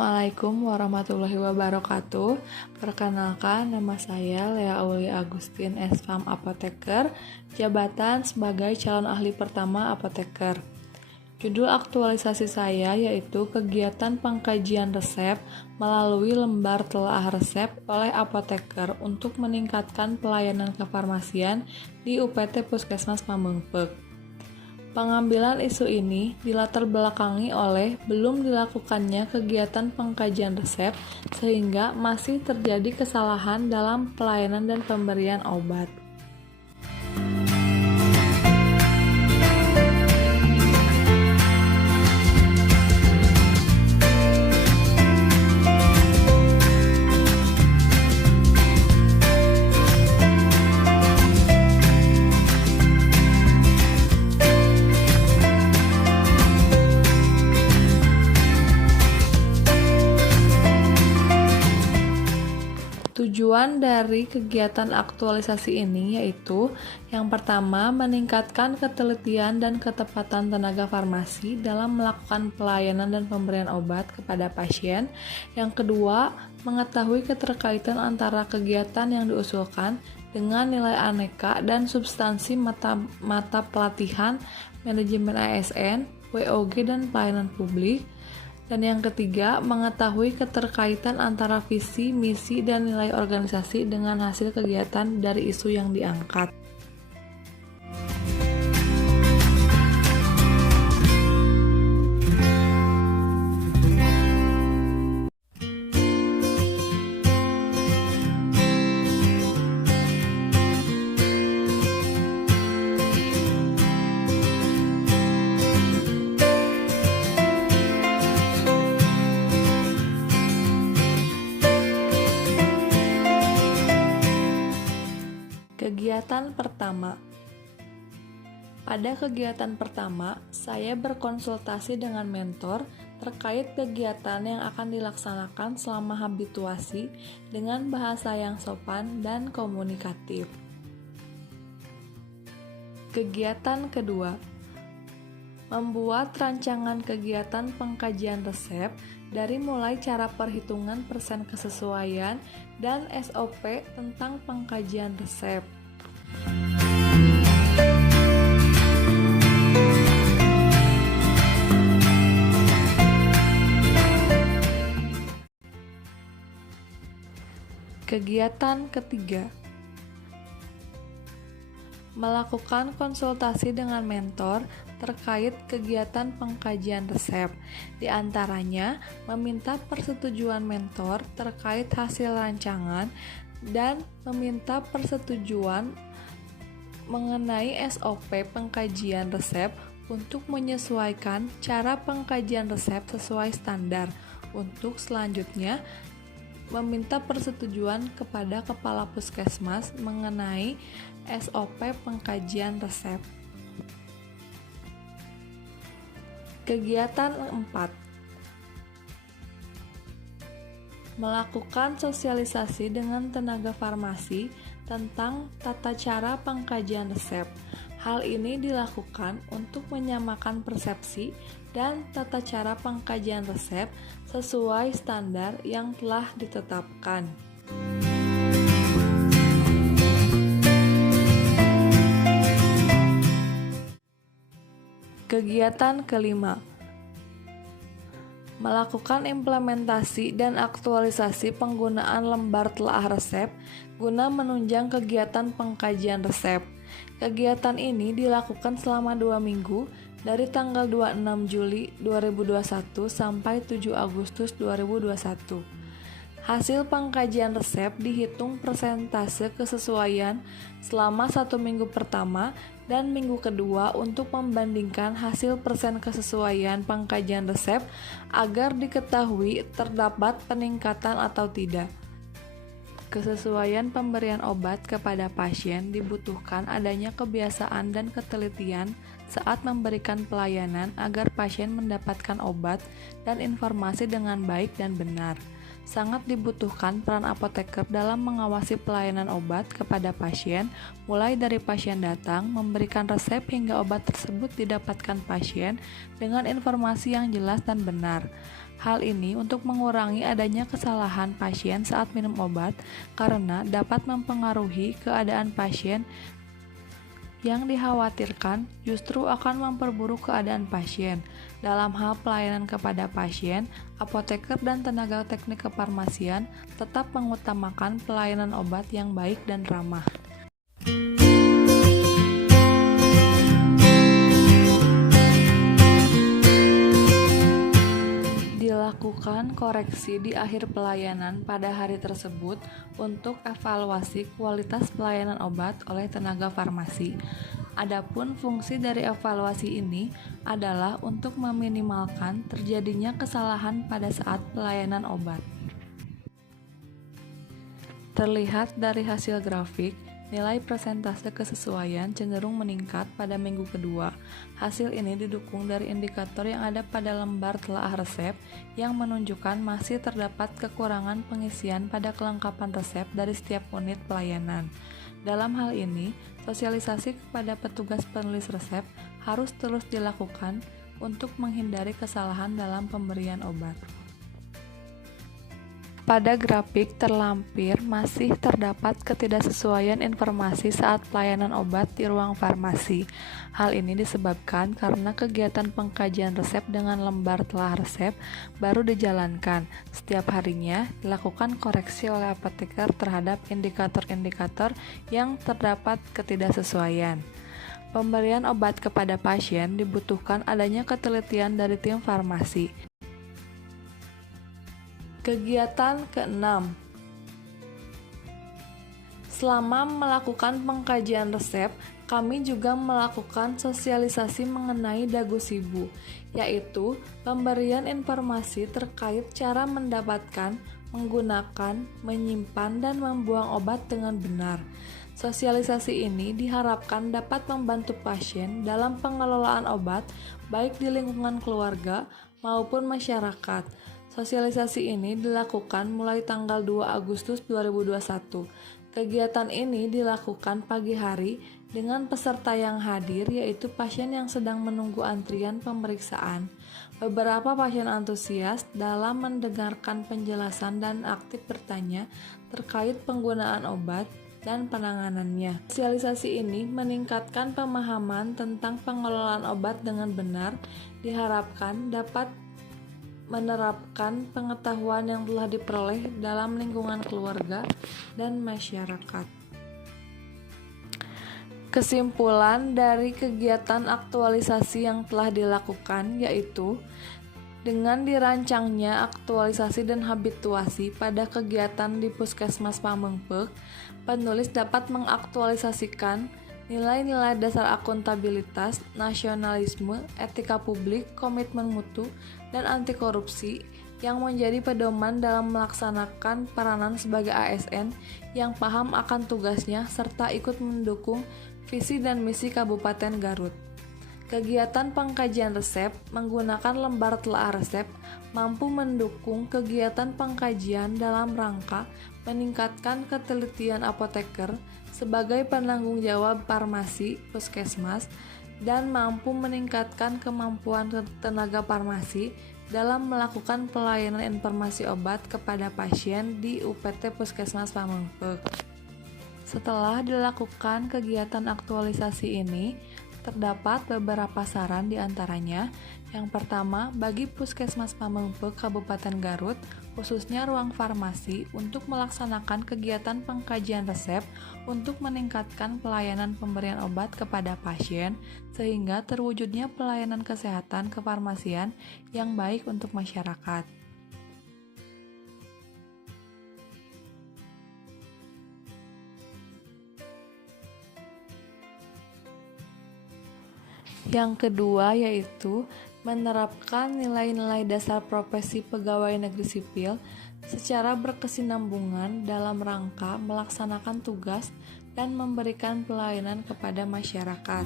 Assalamualaikum warahmatullahi wabarakatuh. Perkenalkan, nama saya Lea Aulia Agustin, S.Fam Apoteker, jabatan sebagai calon ahli pertama apoteker. Judul aktualisasi saya yaitu kegiatan pengkajian resep melalui lembar telaah resep oleh apoteker untuk meningkatkan pelayanan kefarmasian di UPT Puskesmas Pamengpeuk. Pengambilan isu ini dilatar belakangi oleh belum dilakukannya kegiatan pengkajian resep sehingga masih terjadi kesalahan dalam pelayanan dan pemberian obat. Tujuan dari kegiatan aktualisasi ini yaitu yang pertama, meningkatkan ketelitian dan ketepatan tenaga farmasi dalam melakukan pelayanan dan pemberian obat kepada pasien. Yang kedua, mengetahui keterkaitan antara kegiatan yang diusulkan dengan nilai aneka dan substansi mata pelatihan manajemen ASN, WOG, dan pelayanan publik. Dan yang ketiga, mengetahui keterkaitan antara visi, misi, dan nilai organisasi dengan hasil kegiatan dari isu yang diangkat. Kegiatan pertama. Pada kegiatan pertama, saya berkonsultasi dengan mentor terkait kegiatan yang akan dilaksanakan selama habituasi dengan bahasa yang sopan dan komunikatif. Kegiatan kedua. Membuat rancangan kegiatan pengkajian resep dari mulai cara perhitungan persen kesesuaian dan SOP tentang pengkajian resep. Kegiatan ketiga. Melakukan konsultasi dengan mentor terkait kegiatan pengkajian resep. Di antaranya, meminta persetujuan mentor terkait hasil rancangan dan meminta persetujuan mengenai SOP pengkajian resep untuk menyesuaikan cara pengkajian resep sesuai standar. Untuk selanjutnya, meminta persetujuan kepada kepala puskesmas mengenai SOP pengkajian resep. Kegiatan 4. Melakukan sosialisasi dengan tenaga farmasi tentang tata cara pengkajian resep. Hal ini dilakukan untuk menyamakan persepsi dan tata cara pengkajian resep sesuai standar yang telah ditetapkan. Kegiatan kelima. Melakukan implementasi dan aktualisasi penggunaan lembar telaah resep guna menunjang kegiatan pengkajian resep. Kegiatan ini dilakukan selama 2 minggu dari tanggal 26 Juli 2021 sampai 7 Agustus 2021. Hasil pengkajian resep dihitung persentase kesesuaian selama 1 minggu pertama dan minggu kedua untuk membandingkan hasil persen kesesuaian pengkajian resep agar diketahui terdapat peningkatan atau tidak. Kesesuaian pemberian obat kepada pasien dibutuhkan adanya kebiasaan dan ketelitian saat memberikan pelayanan agar pasien mendapatkan obat dan informasi dengan baik dan benar. Sangat dibutuhkan peran apoteker dalam mengawasi pelayanan obat kepada pasien, mulai dari pasien datang, memberikan resep hingga obat tersebut didapatkan pasien dengan informasi yang jelas dan benar. Hal ini untuk mengurangi adanya kesalahan pasien saat minum obat karena dapat mempengaruhi keadaan pasien yang dikhawatirkan justru akan memperburuk keadaan pasien. Dalam hal pelayanan kepada pasien, apoteker dan tenaga teknik kefarmasian tetap mengutamakan pelayanan obat yang baik dan ramah. Dilakukan koreksi di akhir pelayanan pada hari tersebut untuk evaluasi kualitas pelayanan obat oleh tenaga farmasi. Adapun fungsi dari evaluasi ini adalah untuk meminimalkan terjadinya kesalahan pada saat pelayanan obat. Terlihat dari hasil grafik, nilai persentase kesesuaian cenderung meningkat pada minggu kedua. Hasil ini didukung dari indikator yang ada pada lembar telaah resep yang menunjukkan masih terdapat kekurangan pengisian pada kelengkapan resep dari setiap unit pelayanan. Dalam hal ini, sosialisasi kepada petugas penulis resep harus terus dilakukan untuk menghindari kesalahan dalam pemberian obat. Pada grafik terlampir masih terdapat ketidaksesuaian informasi saat pelayanan obat di ruang farmasi. Hal ini disebabkan karena kegiatan pengkajian resep dengan lembar telah resep baru dijalankan. Setiap harinya dilakukan koreksi oleh apoteker terhadap indikator-indikator yang terdapat ketidaksesuaian. Pemberian obat kepada pasien dibutuhkan adanya ketelitian dari tim farmasi. Kegiatan ke-6. Selama melakukan pengkajian resep, kami juga melakukan sosialisasi mengenai Dagosibu, yaitu pemberian informasi terkait cara mendapatkan, menggunakan, menyimpan, dan membuang obat dengan benar. Sosialisasi ini diharapkan dapat membantu pasien dalam pengelolaan obat, baik di lingkungan keluarga maupun masyarakat. Sosialisasi ini dilakukan mulai tanggal 2 Agustus 2021. Kegiatan ini dilakukan pagi hari dengan peserta yang hadir yaitu pasien yang sedang menunggu antrian pemeriksaan. Beberapa pasien antusias dalam mendengarkan penjelasan dan aktif bertanya terkait penggunaan obat dan penanganannya. Sosialisasi ini meningkatkan pemahaman tentang pengelolaan obat dengan benar, diharapkan dapat menerapkan pengetahuan yang telah diperoleh dalam lingkungan keluarga dan masyarakat. Kesimpulan dari kegiatan aktualisasi yang telah dilakukan yaitu dengan dirancangnya aktualisasi dan habituasi pada kegiatan di Puskesmas Pamengpeuk, penulis dapat mengaktualisasikan nilai-nilai dasar akuntabilitas, nasionalisme, etika publik, komitmen mutu, dan anti korupsi yang menjadi pedoman dalam melaksanakan peranan sebagai ASN yang paham akan tugasnya serta ikut mendukung visi dan misi Kabupaten Garut. Kegiatan pengkajian resep menggunakan lembar telaah resep mampu mendukung kegiatan pengkajian dalam rangka meningkatkan ketelitian apoteker sebagai penanggung jawab farmasi puskesmas dan mampu meningkatkan kemampuan tenaga farmasi dalam melakukan pelayanan informasi obat kepada pasien di UPT Puskesmas Pamengpeuk. Setelah dilakukan kegiatan aktualisasi ini, terdapat beberapa saran di antaranya. Yang pertama, bagi Puskesmas Pamengpeuk Kabupaten Garut, khususnya ruang farmasi, untuk melaksanakan kegiatan pengkajian resep untuk meningkatkan pelayanan pemberian obat kepada pasien, sehingga terwujudnya pelayanan kesehatan kefarmasian yang baik untuk masyarakat. Yang kedua yaitu menerapkan nilai-nilai dasar profesi pegawai negeri sipil secara berkesinambungan dalam rangka melaksanakan tugas dan memberikan pelayanan kepada masyarakat.